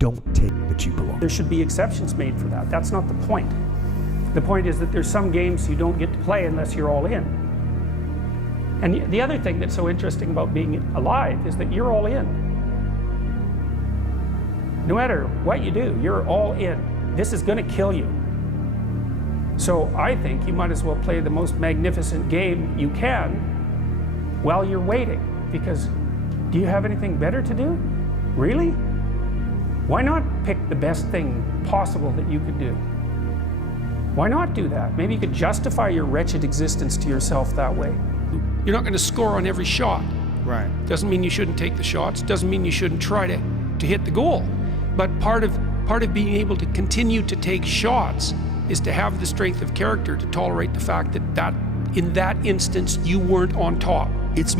don't take that you belong. There should be exceptions made for that. That's not the point. The point is that there's some games you don't get to play unless you're all in. And the other thing that's so interesting about being alive is that you're all in. No matter what you do, you're all in. This is going to kill you. So I think you might as well play the most magnificent game you can while you're waiting. Because do you have anything better to do? Really? Why not pick the best thing possible that you could do? Why not do that? Maybe you could justify your wretched existence to yourself that way. You're not going to score on every shot. Right. Doesn't mean you shouldn't take the shots. Doesn't mean you shouldn't try to hit the goal. But part of being able to continue to take shots is to have the strength of character to tolerate the fact that in that instance you weren't on top. It's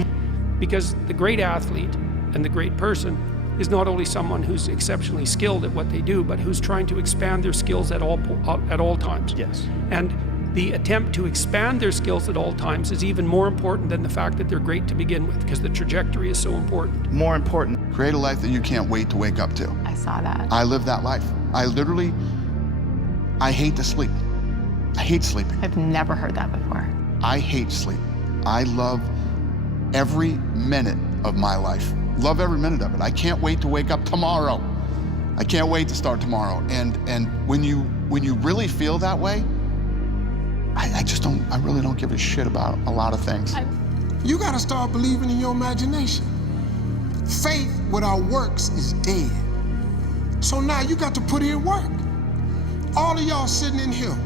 because the great athlete and the great person is not only someone who's exceptionally skilled at what they do, but who's trying to expand their skills at all times. Yes. And the attempt to expand their skills at all times is even more important than the fact that they're great to begin with, because the trajectory is so important. More important. Create a life that you can't wait to wake up to. I saw that. I live that life. I hate to sleep. I hate sleeping. I've never heard that before. I hate sleep. I love every minute of my life. Love every minute of it. I can't wait to wake up tomorrow. I can't wait to start tomorrow. And when you really feel that way, I really don't give a shit about a lot of things. You gotta start believing in your imagination. Faith without works is dead. So now you got to put in work. All of y'all sitting in here,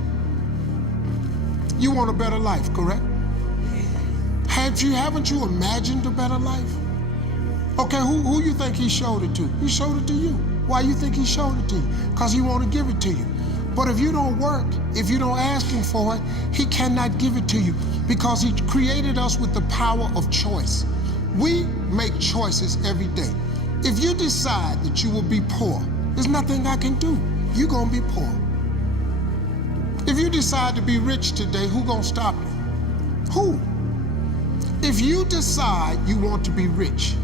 you want a better life, correct? Haven't you imagined a better life? Okay, who you think he showed it to? He showed it to you. Why you think he showed it to you? Because he want to give it to you. But if you don't work, if you don't ask him for it, he cannot give it to you, because he created us with the power of choice. We make choices every day. If you decide that you will be poor, there's nothing I can do. You're gonna be poor. If you decide to be rich today, who gonna stop you? Who? If you decide you want to be rich,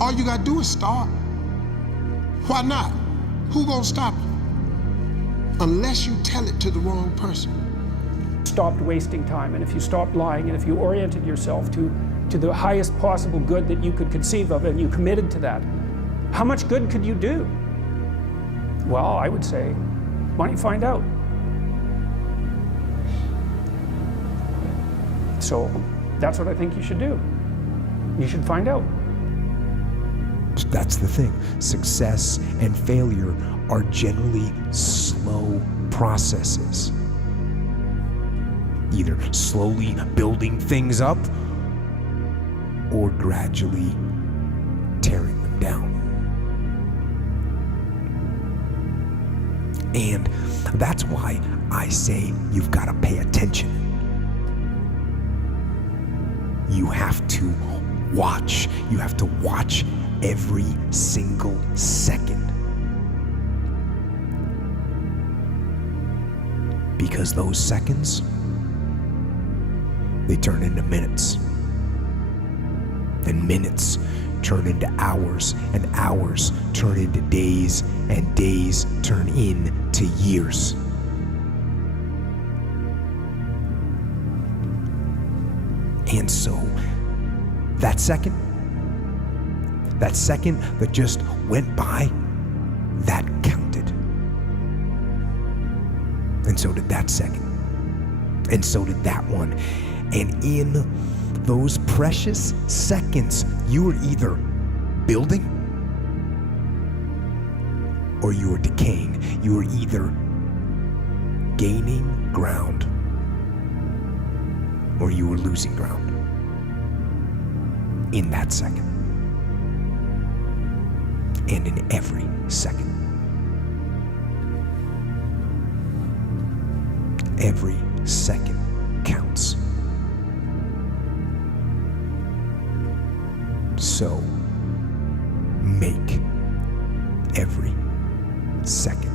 all you gotta do is start. Why not? Who gonna stop you? Unless you tell it to the wrong person. Stopped wasting time, and if you stopped lying, and if you oriented yourself to the highest possible good that you could conceive of, and you committed to that, how much good could you do? Well, I would say, why don't you find out? So that's what I think you should do. You should find out. That's the thing. Success and failure are generally slow processes. Either slowly building things up or gradually tearing them down. And that's why I say you've got to pay attention. You have to watch. You have to watch every single second. Because those seconds, they turn into minutes. And minutes turn into hours, and hours turn into days, and days turn into years. And so, that second that just went by, that counted. And so did that second. And so did that one. And in those precious seconds, you were either building or you were decaying. You were either gaining ground or you were losing ground in that second. And in every second. Every second counts. So, make every second